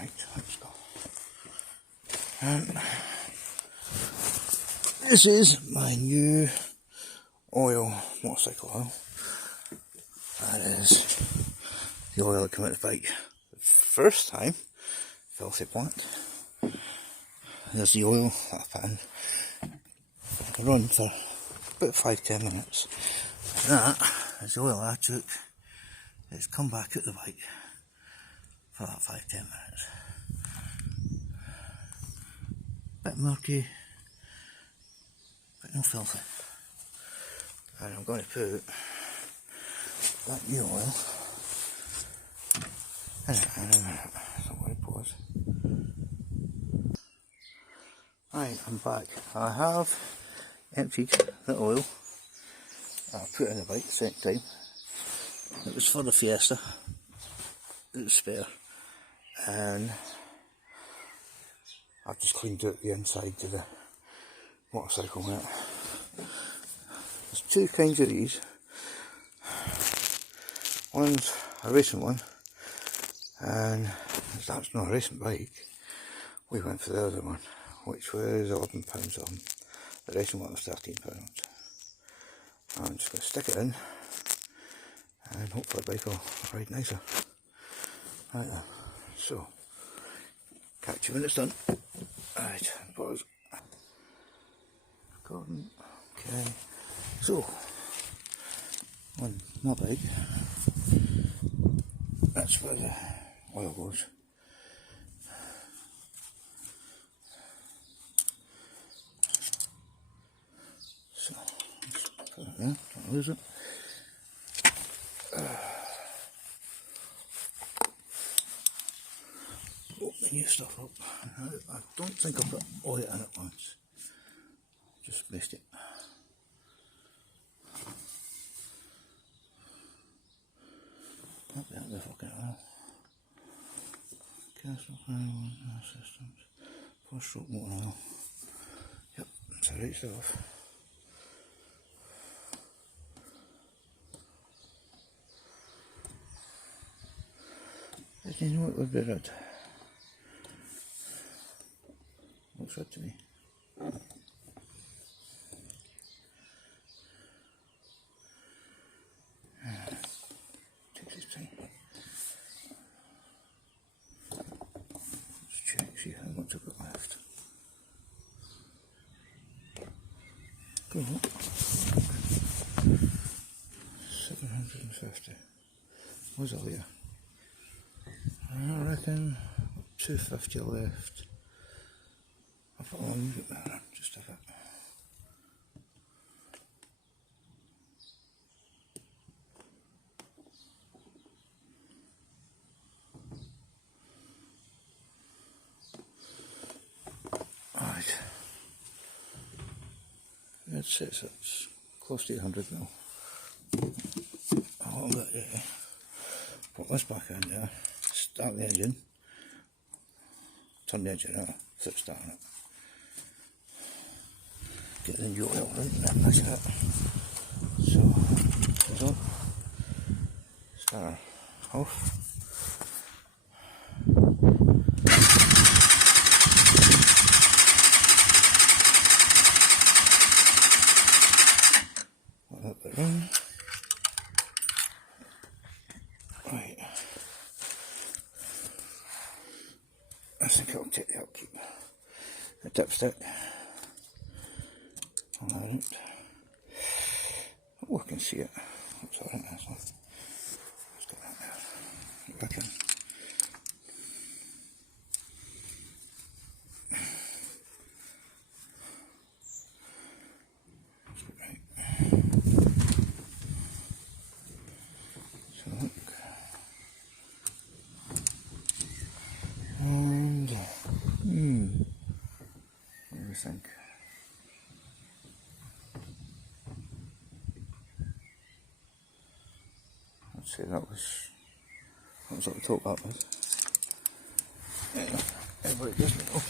Right, let's go. And this is my new motorcycle oil. That is the oil that came out of the bike the first time, filthy black. There's the oil that I put in. I run for about 5-10 minutes. That is the oil I took. It's come back at the bike for that 5-10 minutes. Bit murky, but no filthy. And I'm going to put that new oil in a minute. So I'm going to pause. Right, I'm back. I have emptied the oil I put in the bike the second time. It was for the Fiesta. It was spare. And I've just cleaned out the inside to the motorcycle with it. There's two kinds of these. One's a racing one, and as that's not a racing bike, we went for the other one, which was £11 on. The racing one was £13. I'm just going to stick it in, and hopefully the bike will ride nicer. Right then, so, catch you when it's done. Right, pause. Recording. Okay, so, on my bike, that's where the oil goes. So, just put it there, don't lose it. Open the new stuff up. I don't think I've got all it in at once. Just missed it. Not the fucking oil. Castle systems. 4-stroke motor oil. Yep, that's the right stuff. Did you know it would be red? Looks red to me. Takes its time. Let's check, see how much I've got left. Go on. 750. What's all here? I reckon 250 left. I've got one unit there, just a bit. Right. It says it's close to 800 now. A little bit there. Put this back in there. Start the engine. Turn the engine out. Flip start it. Get the new oil in and that's it. So, goes on. Start off. Let that bit run. Right. I think I'll take the upkeep. The dipstick. Alright. Oh, I can see it. That's alright, that's one. Let's get that there. Get back in. Let's get right. So look. And what do you think? I'd say that was what the top that was. Anyway, everybody does know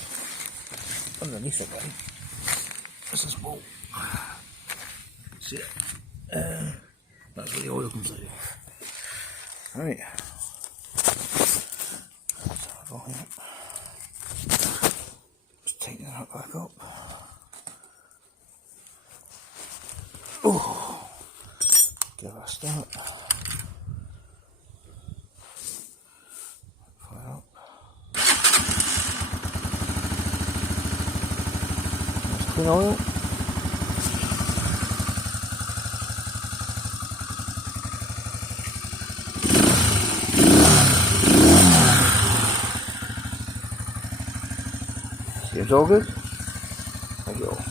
underneath the guy. This is bolt. See it? That's where the oil comes out of. Alright. Right. Just taking that back up. Oh, give that a start. Fire up. Nice clean oil. Seems all good. Thank you all.